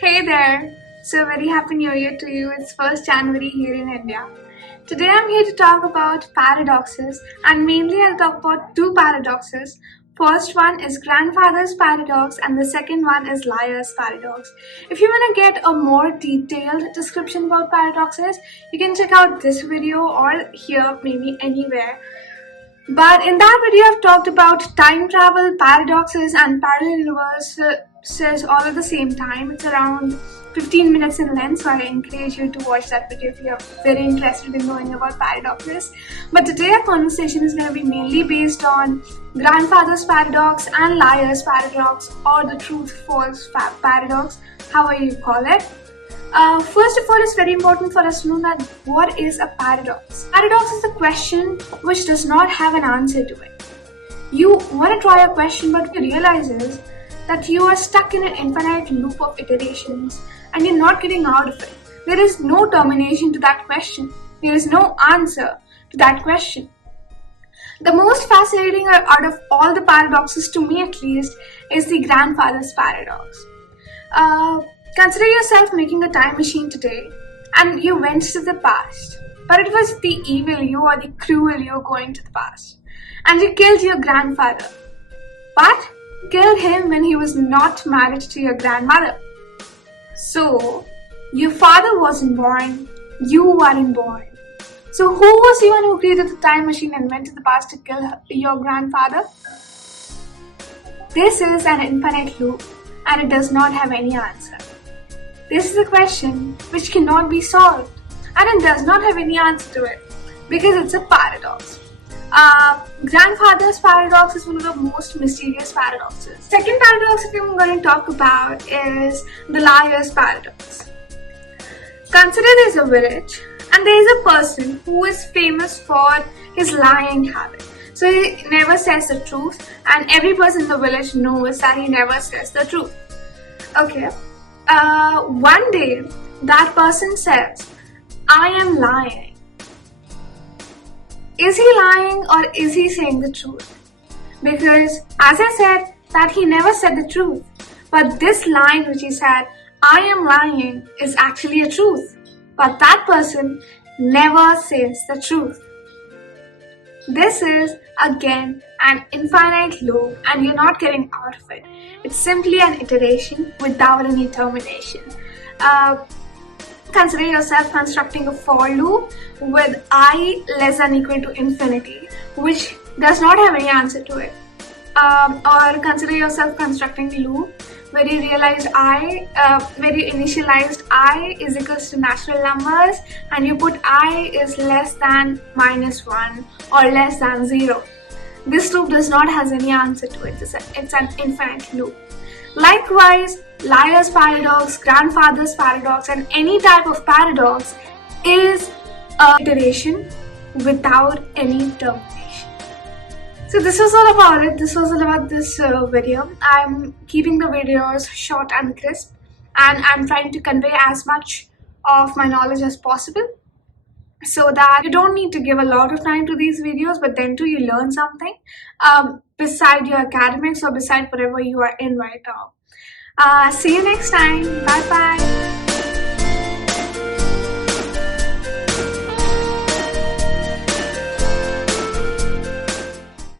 Hey there! So very happy new year to you. It's 1st January here in India. Today I'm here to talk about paradoxes, and mainly I'll talk about two paradoxes. First one is grandfather's paradox and the second one is liar's paradox. If you want to get a more detailed description about paradoxes, you can check out this video or here, maybe anywhere. But in that video, I've talked about time travel, paradoxes, and parallel universes all at the same time. It's around 15 minutes in length, so I encourage you to watch that video if you're very interested in knowing about paradoxes. But today, our conversation is going to be mainly based on grandfather's paradox and liar's paradox, or the truth-false paradox, however you call it. First of all, it's very important for us to know that what is a paradox. Paradox is a question which does not have an answer to it. You want to try a question, but what you realize is that you are stuck in an infinite loop of iterations and you're not getting out of it. There is no termination to that question. There is no answer to that question. The most fascinating out of all the paradoxes, to me at least, is the grandfather's paradox. Consider yourself making a time machine today and you went to the past, but it was the evil you or the cruel you going to the past, and you killed your grandfather, but killed him when he was not married to your grandmother. So, your father wasn't born, you weren't born. So who was the one who created the time machine and went to the past to kill your grandfather? This is an infinite loop and it does not have any answer. This is a question which cannot be solved and it does not have any answer to it because it's a paradox. Grandfather's paradox is one of the most mysterious paradoxes. Second paradox that I'm going to talk about is the liar's paradox. Consider there's a village and there is a person who is famous for his lying habit. So he never says the truth and every person in the village knows that he never says the truth. Okay. One day, that person says, I am lying. Is he lying or is he saying the truth? Because as I said, that he never said the truth. But this line which he said, I am lying, is actually a truth. But that person never says the truth. This is, again, an infinite loop and you're not getting out of it. It's simply an iteration without any termination. Consider yourself constructing a for loop with I less than equal to infinity, which does not have any answer to it. Or consider yourself constructing a loop where you realized where you initialized I is equals to natural numbers and you put I is less than -1 or less than 0. This loop does not have any answer to it. It's an infinite loop. Likewise, liar's paradox, grandfather's paradox, and any type of paradox is an iteration without any termination. So this was all about it. This was all about this video. I'm keeping the videos short and crisp, and I'm trying to convey as much of my knowledge as possible, so that you don't need to give a lot of time to these videos, but then too you learn something beside your academics or beside whatever you are in right now. See you next time. Bye bye.